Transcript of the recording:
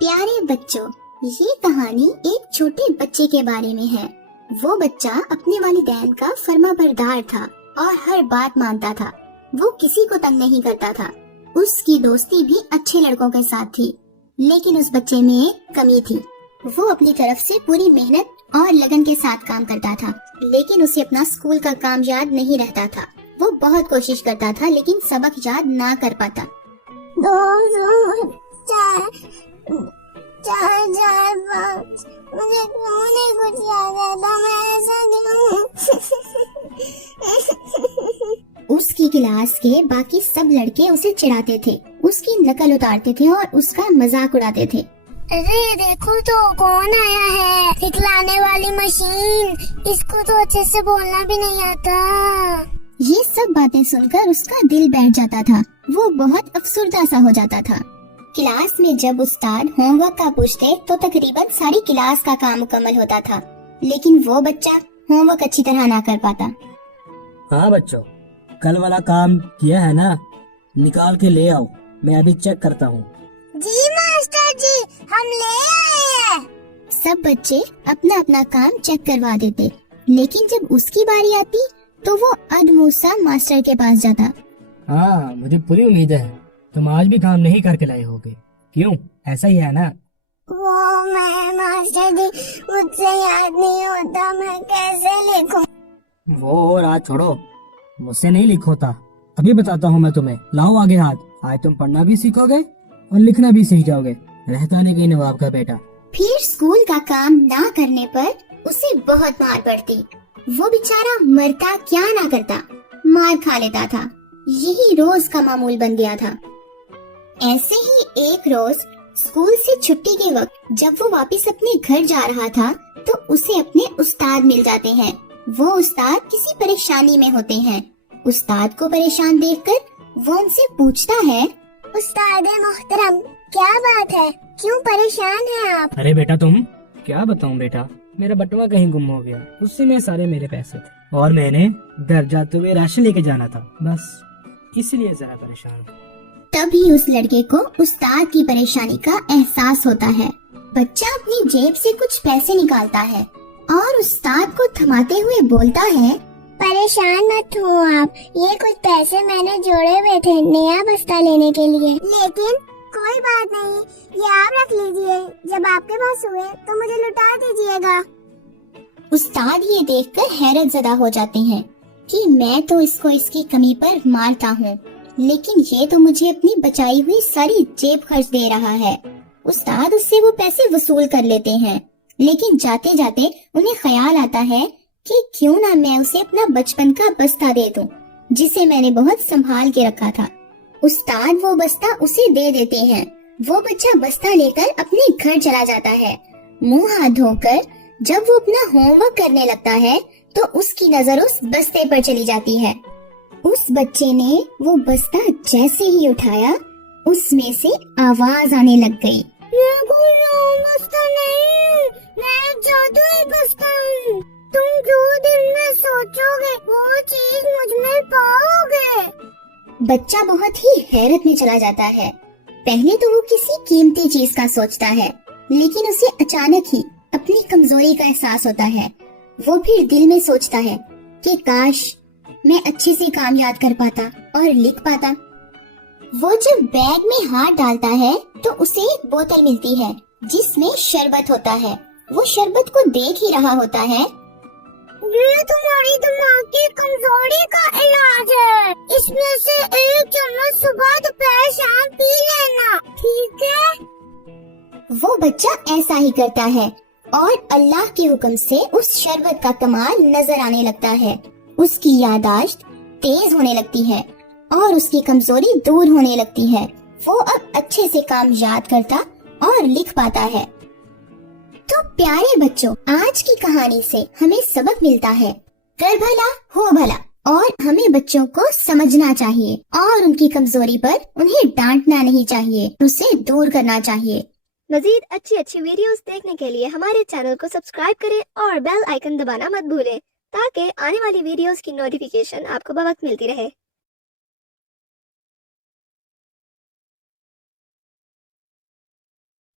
پیارے بچوں، یہ کہانی ایک چھوٹے بچے کے بارے میں ہے۔ وہ بچہ اپنے والدین کا فرما بردار تھا اور ہر بات مانتا تھا۔ وہ کسی کو تنگ نہیں کرتا تھا۔ اس کی دوستی بھی اچھے لڑکوں کے ساتھ تھی، لیکن اس بچے میں ایک کمی تھی۔ وہ اپنی طرف سے پوری محنت اور لگن کے ساتھ کام کرتا تھا، لیکن اسے اپنا اسکول کا کام یاد نہیں رہتا تھا۔ وہ بہت کوشش کرتا تھا لیکن سبق یاد نہ کر پاتا۔ مجھے کیوں نہیں کچھ یاد رہتا، میں ایسا کیوں؟ اس کی کلاس کے باقی سب لڑکے اسے چڑھاتے تھے، اس کی نقل اتارتے تھے اور اس کا مذاق اڑاتے تھے۔ ارے دیکھو تو کون آیا ہے، سکھلانے والی مشین، اس کو تو اچھے سے بولنا بھی نہیں آتا۔ یہ سب باتیں سن کر اس کا دل بیٹھ جاتا تھا۔ وہ بہت افسردہ سا ہو جاتا تھا۔ کلاس میں جب استاد ہوم ورک کا پوچھتے تو تقریباً ساری کلاس کا کام مکمل ہوتا تھا، لیکن وہ بچہ ہوم ورک اچھی طرح نہ کر پاتا۔ ہاں بچوں، کل والا کام کیا ہے نا، نکال کے لے آؤ، میں ابھی چیک کرتا ہوں۔ جی ماسٹر جی، ہم لے آئے ہیں۔ سب بچے اپنا اپنا کام چیک کروا دیتے، لیکن جب اس کی باری آتی تو وہ ادموسا ماسٹر کے پاس جاتا۔ ہاں، مجھے پوری امید ہے تم آج بھی کام نہیں کر کے لائے ہوگے، کیوں؟ ایسا ہی ہے نا؟ وہ میں ماسٹر جی، مجھ سے یاد نہیں ہوتا، میں کیسے لکھوں؟ وہ رات چھوڑو، مجھ سے نہیں لکھ ہوتا، ابھی بتاتا ہوں میں تمہیں۔ لاؤ آگے ہاتھ، آج تم پڑھنا بھی سیکھو گے اور لکھنا بھی سیکھ جاؤ گے، رہتا نہیں کہیں نواب کا بیٹا۔ پھر اسکول کا کام نہ کرنے پر اسے بہت مار پڑتی۔ وہ بیچارہ مرتا کیا نہ کرتا، مار کھا لیتا تھا۔ یہی روز کا معمول بن گیا تھا۔ ایسے ہی ایک روز اسکول سے چھٹی کے وقت جب وہ واپس اپنے گھر جا رہا تھا تو اسے اپنے استاد مل جاتے ہیں۔ وہ استاد کسی پریشانی میں ہوتے ہیں۔ استاد کو پریشان دیکھ کر وہ ان سے پوچھتا ہے، استاد محترم، کیا بات ہے، کیوں پریشان ہیں آپ؟ ارے بیٹا، تم کیا بتاؤں بیٹا، میرا بٹوا کہیں گم ہو گیا، اس سے میں سارے میرے پیسے تھے اور میں نے گھر جاتے ہوئے راشن لے کے جانا تھا، بس اس لیے ذرا پریشان ہوں۔ تبھی اس لڑکے کو استاد کی پریشانی کا احساس ہوتا ہے۔ بچہ اپنی جیب سے کچھ پیسے نکالتا ہے اور استاد کو تھماتے ہوئے بولتا ہے، پریشان مت ہو آپ، یہ کچھ پیسے میں نے جوڑے ہوئے تھے نیا بستہ لینے کے لیے، لیکن کوئی بات نہیں، یہ آپ رکھ لیجئے، جب آپ کے پاس ہوئے تو مجھے لوٹا دیجئے گا۔ استاد یہ دیکھ کر حیرت زدہ ہو جاتے ہیں کہ میں تو اس کو اس کی کمی پر مارتا ہوں، لیکن یہ تو مجھے اپنی بچائی ہوئی ساری جیب خرچ دے رہا ہے۔ استاد اس سے وہ پیسے وصول کر لیتے ہیں، لیکن جاتے جاتے انہیں خیال آتا ہے کہ کیوں نہ میں اسے اپنا بچپن کا بستہ دے دوں، جسے میں نے بہت سنبھال کے رکھا تھا۔ استاد وہ بستہ اسے دے دیتے ہیں۔ وہ بچہ بستہ لے کر اپنے گھر چلا جاتا ہے۔ منہ ہاتھ دھو کر جب وہ اپنا ہوم ورک کرنے لگتا ہے تو اس کی نظر اس بستے پر چلی جاتی ہے۔ اس بچے نے وہ بستہ جیسے ہی اٹھایا، اس میں سے آواز آنے لگ گئی، یہ کوئی عام بستہ نہیں، میں ایک جادوئی بستہ ہوں، تم جو دل میں سوچو گے وہ چیز مجھ میں پاؤ گے۔ بچہ بہت ہی حیرت میں چلا جاتا ہے۔ پہلے تو وہ کسی قیمتی چیز کا سوچتا ہے، لیکن اسے اچانک ہی اپنی کمزوری کا احساس ہوتا ہے۔ وہ پھر دل میں سوچتا ہے کہ کاش میں اچھے سے کام یاد کر پاتا اور لکھ پاتا۔ وہ جب بیگ میں ہاتھ ڈالتا ہے تو اسے ایک بوتل ملتی ہے جس میں شربت ہوتا ہے۔ وہ شربت کو دیکھ ہی رہا ہوتا ہے، یہ تمہاری دماغ کی کمزوری کا علاج ہے، اس میں سے ایک چمچ صبح دوپہر شام پی لینا، ٹھیک ہے؟ وہ بچہ ایسا ہی کرتا ہے اور اللہ کے حکم سے اس شربت کا کمال نظر آنے لگتا ہے۔ اس کی یادداشت تیز ہونے لگتی ہے اور اس کی کمزوری دور ہونے لگتی ہے۔ وہ اب اچھے سے کام یاد کرتا اور لکھ پاتا ہے۔ تو پیارے بچوں، آج کی کہانی سے ہمیں سبق ملتا ہے، کر بھلا ہو بھلا، اور ہمیں بچوں کو سمجھنا چاہیے اور ان کی کمزوری پر انہیں ڈانٹنا نہیں چاہیے، اسے دور کرنا چاہیے۔ مزید اچھی ویڈیوز دیکھنے کے لیے ہمارے چینل کو سبسکرائب کریں اور بیل آئیکن دبانا مت بھولیں تاکہ آنے والی ویڈیوز کی نوٹیفیکیشن آپ کو بوقت ملتی رہے۔